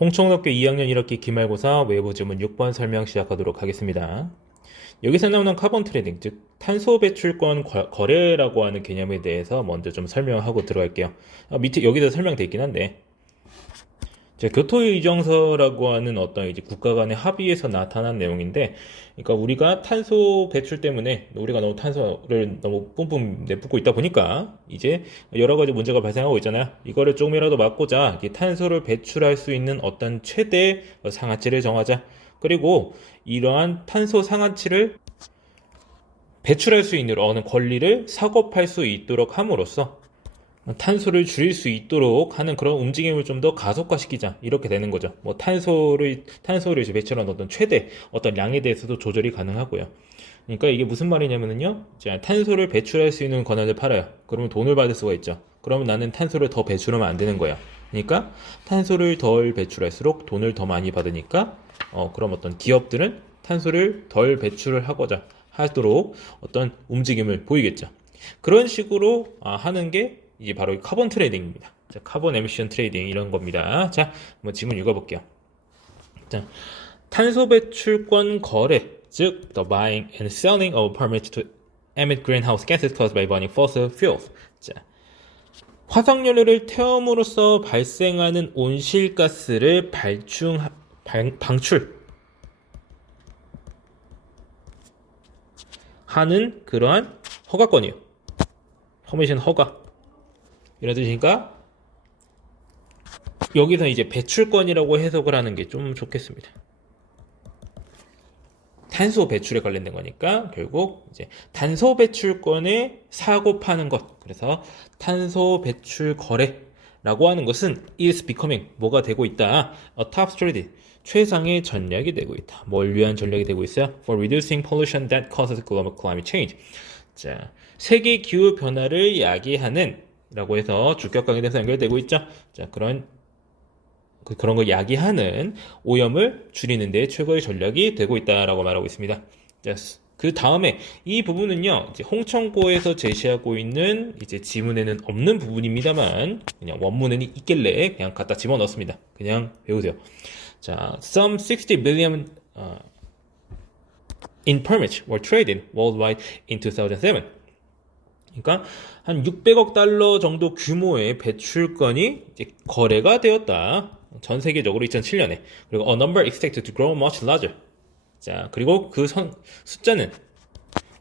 홍총학교 2학년 1학기 기말고사 외부 지문 6번 설명 시작하도록 하겠습니다. 여기서 나오는 카본 트레이딩, 즉 탄소 배출권 거래라고 하는 개념에 대해서 먼저 좀 설명하고 들어갈게요. 밑에 여기서 설명되어 있긴 한데, 교토의정서라고 하는 어떤 이제 국가 간의 합의에서 나타난 내용인데, 그러니까 우리가 탄소 배출 때문에 우리가 너무 탄소를 너무 뿜뿜 내뿜고 있다 보니까 이제 여러 가지 문제가 발생하고 있잖아요. 이거를 조금이라도 막고자 탄소를 배출할 수 있는 어떤 최대 상한치를 정하자. 그리고 이러한 탄소 상한치를 배출할 수 있는 어느 권리를 사고팔 수 있도록 함으로써 탄소를 줄일 수 있도록 하는 그런 움직임을 좀 더 가속화시키자. 이렇게 되는 거죠. 뭐 탄소를 이제 배출한 어떤 최대 어떤 양에 대해서도 조절이 가능하고요. 그러니까 이게 무슨 말이냐면요. 탄소를 배출할 수 있는 권한을 팔아요. 그러면 돈을 받을 수가 있죠. 그러면 나는 탄소를 더 배출하면 안 되는 거야. 그러니까 탄소를 덜 배출할수록 돈을 더 많이 받으니까 그럼 어떤 기업들은 탄소를 덜 배출을 하고자 하도록 어떤 움직임을 보이겠죠. 그런 식으로 하는 게 이게 바로 카본 트레이딩입니다. 자, 카본 에미션 트레이딩 이런 겁니다. 자, 한번 지문 읽어볼게요. 자, 탄소 배출권 거래, 즉 the buying and selling of permits to emit greenhouse gases caused by burning fossil fuels. 자, 화석연료를 태움으로써 발생하는 온실가스를 방출하는 그러한 허가권이에요. 퍼미션 허가. 이런 뜻이니까 여기서 이제 배출권이라고 해석을 하는 게 좀 좋겠습니다. 탄소 배출에 관련된 거니까 결국 이제 탄소 배출권에 사고 파는 것. 그래서 탄소 배출 거래라고 하는 것은 is becoming 뭐가 되고 있다. A top strategy 최상의 전략이 되고 있다. 뭘 위한 전략이 되고 있어요? For reducing pollution that causes global climate change. 자, 세계 기후 변화를 야기하는 라고 해서 주격강에 대해서 연결되고 있죠. 자, 그런 걸 야기하는 오염을 줄이는 데 최고의 전략이 되고 있다라고 말하고 있습니다. 자, 그 다음에 이 부분은요, 이제 홍천고에서 제시하고 있는 이제 지문에는 없는 부분입니다만 그냥 원문에는 있길래 그냥 갖다 집어넣습니다. 그냥 배우세요. 자, some 60 billion in permits were traded worldwide in 2007. 그러니까 한 600억 달러 정도 규모의 배출권이 이제 거래가 되었다. 전 세계적으로 2007년에. 그리고 a number expected to grow much larger. 자, 그리고 그 숫자는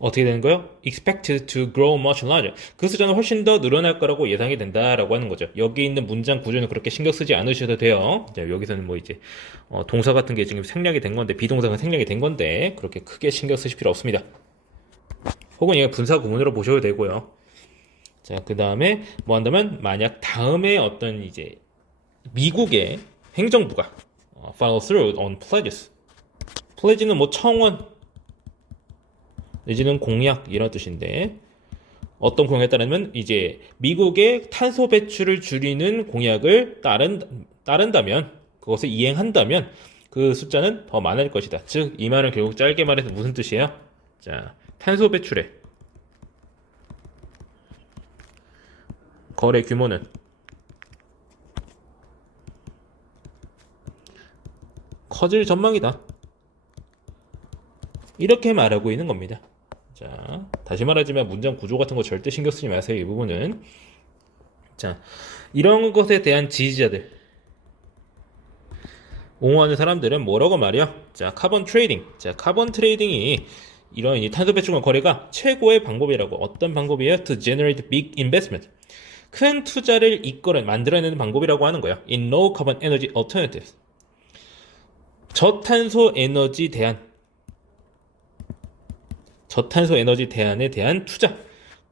어떻게 되는 거예요? expected to grow much larger. 그 숫자는 훨씬 더 늘어날 거라고 예상이 된다라고 하는 거죠. 여기 있는 문장 구조는 그렇게 신경 쓰지 않으셔도 돼요. 자, 여기서는 뭐 이제 동사 같은 게 지금 생략이 된 건데 비동사가 생략이 된 건데 그렇게 크게 신경 쓰실 필요 없습니다. 혹은 이게 분사 구문으로 보셔도 되고요. 자, 그 다음에 뭐 한다면 만약 다음에 어떤 이제 미국의 행정부가 follow through on pledges. pledge는 뭐 청원 내지는 공약 이런 뜻인데 어떤 공약에 따르면 이제 미국의 탄소 배출을 줄이는 공약을 따른다면 그것을 이행한다면 그 숫자는 더 많을 것이다. 즉 이 말은 결국 짧게 말해서 무슨 뜻이에요? 자, 탄소 배출의 거래 규모는 커질 전망이다. 이렇게 말하고 있는 겁니다. 자, 다시 말하지만 문장 구조 같은 거 절대 신경 쓰지 마세요. 이 부분은. 자, 이런 것에 대한 지지자들, 옹호하는 사람들은 뭐라고 말이야? 자, 카본 트레이딩. 자, 카본 트레이딩이 이런 이 탄소 배출권 거래가 최고의 방법이라고. 어떤 방법이에요? To generate big investment. 큰 투자를 만들어내는 방법이라고 하는 거야. In low carbon energy alternatives. 저탄소 에너지 대안에 대한 투자.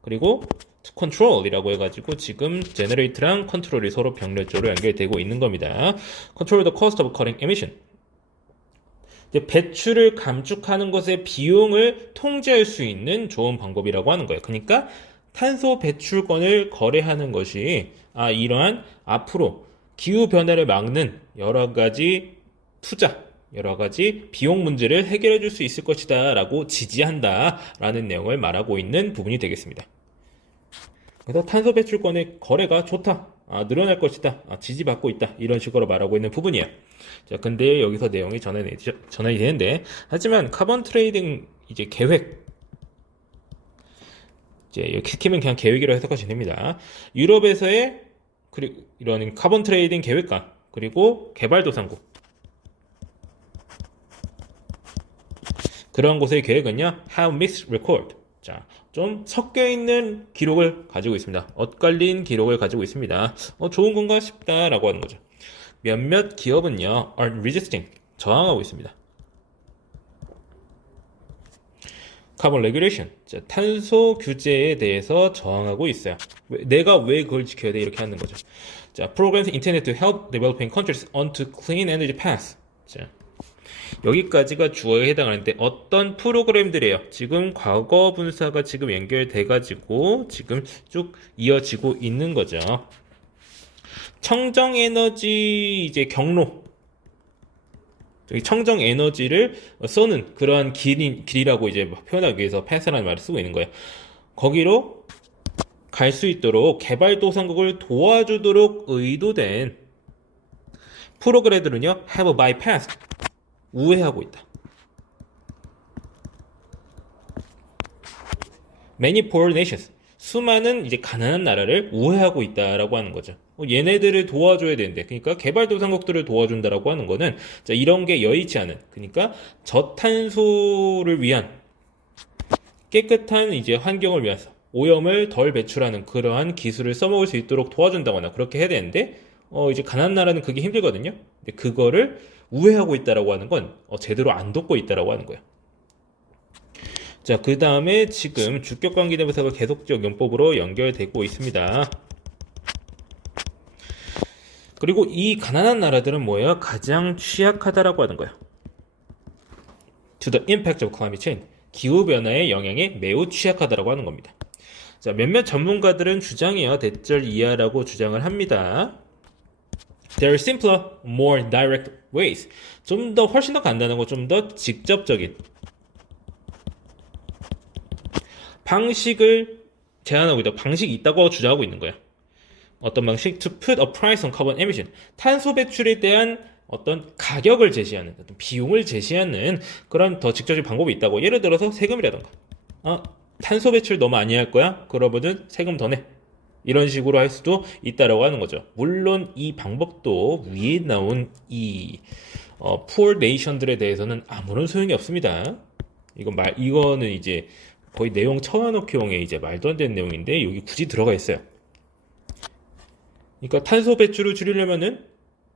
그리고 to control이라고 해가지고 지금 generate랑 control이 서로 병렬적으로 연결되고 있는 겁니다. Control the cost of cutting emission. 배출을 감축하는 것의 비용을 통제할 수 있는 좋은 방법이라고 하는 거예요. 그러니까 탄소 배출권을 거래하는 것이 이러한 앞으로 기후 변화를 막는 여러 가지 투자, 여러 가지 비용 문제를 해결해 줄 수 있을 것이다 라고 지지한다 라는 내용을 말하고 있는 부분이 되겠습니다. 그래서 탄소 배출권의 거래가 좋다. 늘어날 것이다. 지지받고 있다. 이런 식으로 말하고 있는 부분이에요. 자, 근데 여기서 내용이 전환이 되는데, 하지만 카본 트레이딩 이제 계획, 이제 키면 그냥 계획이라고 해석하시면 됩니다. 유럽에서의 그리고 이런 카본 트레이딩 계획과 그리고 개발도상국 그런 곳의 계획은요, have mixed record. 자, 좀 섞여 있는 기록을 가지고 있습니다. 엇갈린 기록을 가지고 있습니다. 좋은 건가 싶다라고 하는 거죠. 몇몇 기업은요, are resisting. 저항하고 있습니다. 카본 레귤레이션, 탄소 규제에 대해서 저항하고 있어요. 내가 왜 그걸 지켜야 돼? 이렇게 하는 거죠. 자, programs intended to help developing countries onto clean energy paths. 자, 여기까지가 주어에 해당하는데 어떤 프로그램들이에요? 지금 과거 분사가 지금 연결돼가지고 지금 쭉 이어지고 있는 거죠. 청정 에너지 이제 경로, 청정 에너지를 쏘는 그러한 길이라고 이제 표현하기 위해서 패스라는 말을 쓰고 있는 거예요. 거기로 갈 수 있도록 개발도상국을 도와주도록 의도된 프로그램들은요, have bypassed. 우회하고 있다. Many poor nations. 수많은 이제 가난한 나라를 우회하고 있다라고 하는 거죠. 얘네들을 도와줘야 되는데, 그러니까 개발도상국들을 도와준다라고 하는 거는 자, 이런 게 여의치 않은, 그러니까 저탄소를 위한 깨끗한 이제 환경을 위해서 오염을 덜 배출하는 그러한 기술을 써먹을 수 있도록 도와준다거나 그렇게 해야 되는데, 이제 가난한 나라는 그게 힘들거든요. 근데 그거를 우회하고 있다라고 하는 건 제대로 안 돕고 있다라고 하는 거예요. 자, 그 다음에 지금 주격관계대명사가 계속적 용법으로 연결되고 있습니다. 그리고 이 가난한 나라들은 뭐예요? 가장 취약하다라고 하는 거예요. To the impact of climate change. 기후변화의 영향에 매우 취약하다라고 하는 겁니다. 자, 몇몇 전문가들은 주장해요. 대절 이하라고 주장을 합니다. There are simpler, more direct ways. 좀 더 훨씬 더 간단하고 좀 더 직접적인 방식을 제안하고 있다. 방식이 있다고 주장하고 있는 거예요. 어떤 방식? To put a price on carbon emission. 탄소 배출에 대한 어떤 가격을 제시하는, 어떤 비용을 제시하는 그런 더 직접적인 방법이 있다고. 예를 들어서 세금이라던가. 탄소 배출 너 많이 할 거야? 그러면은 세금 더 내. 이런 식으로 할 수도 있다라고 하는 거죠. 물론 이 방법도 위에 나온 이 poor nation들에 대해서는 아무런 소용이 없습니다. 이거는 이제 거의 내용 쳐넣기용의 이제 말도 안 되는 내용인데 여기 굳이 들어가 있어요. 그러니까 탄소 배출을 줄이려면은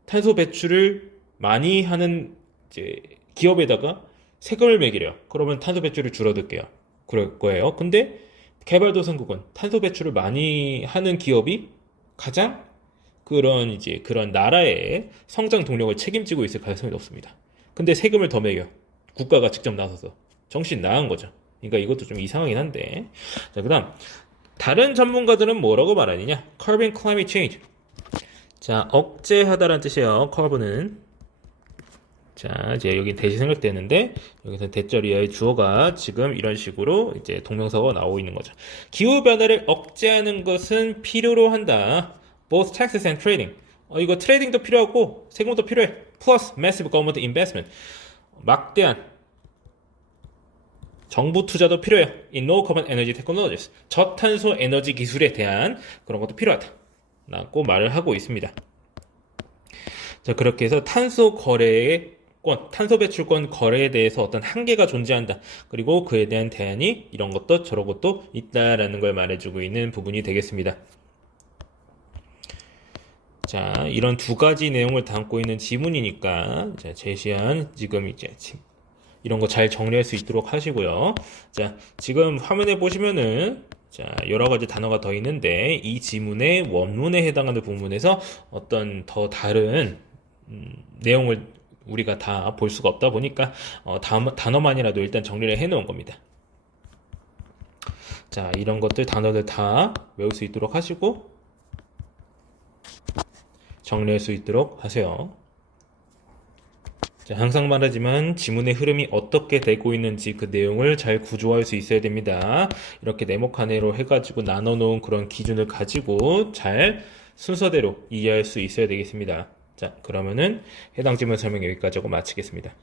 탄소 배출을 많이 하는 이제 기업에다가 세금을 매기래요. 그러면 탄소 배출을 줄어들게요. 그럴 거예요. 근데 개발도상국은 탄소 배출을 많이 하는 기업이 가장 그런 나라의 성장 동력을 책임지고 있을 가능성이 높습니다. 근데 세금을 더 매겨. 국가가 직접 나서서. 정신 나간 거죠. 그러니까 이것도 좀 이상하긴 한데. 자, 그 다음. 다른 전문가들은 뭐라고 말하느냐? Curbing climate change. 자, 억제하다라는 뜻이에요. curve는. 자, 이제 여기 대시 생략되는데, 여기서 대절이의 주어가 지금 이런 식으로 이제 동명사가 나오고 있는 거죠. 기후변화를 억제하는 것은 필요로 한다. Both taxes and trading. 이거 트레이딩도 필요하고, 세금도 필요해. Plus massive government investment. 막대한 정부 투자도 필요해요. In low carbon energy technologies. 저탄소 에너지 기술에 대한 그런 것도 필요하다. 라고 말을 하고 있습니다. 자, 그렇게 해서 탄소 배출권 거래에 대해서 어떤 한계가 존재한다. 그리고 그에 대한 대안이 이런 것도 저런 것도 있다라는 걸 말해주고 있는 부분이 되겠습니다. 자, 이런 두 가지 내용을 담고 있는 지문이니까 제시한 지금 이제 이런 거 잘 정리할 수 있도록 하시고요. 자, 지금 화면에 보시면은 자, 여러 가지 단어가 더 있는데 이 지문의 원문에 해당하는 부분에서 어떤 더 다른 내용을 우리가 다 볼 수가 없다 보니까 단어만이라도 일단 정리를 해 놓은 겁니다. 자, 이런 것들 단어들 다 외울 수 있도록 하시고 정리할 수 있도록 하세요. 자, 항상 말하지만 지문의 흐름이 어떻게 되고 있는지 그 내용을 잘 구조할 수 있어야 됩니다. 이렇게 네모칸으로 해가지고 나눠놓은 그런 기준을 가지고 잘 순서대로 이해할 수 있어야 되겠습니다. 자, 그러면은 해당 질문 설명 여기까지 하고 마치겠습니다.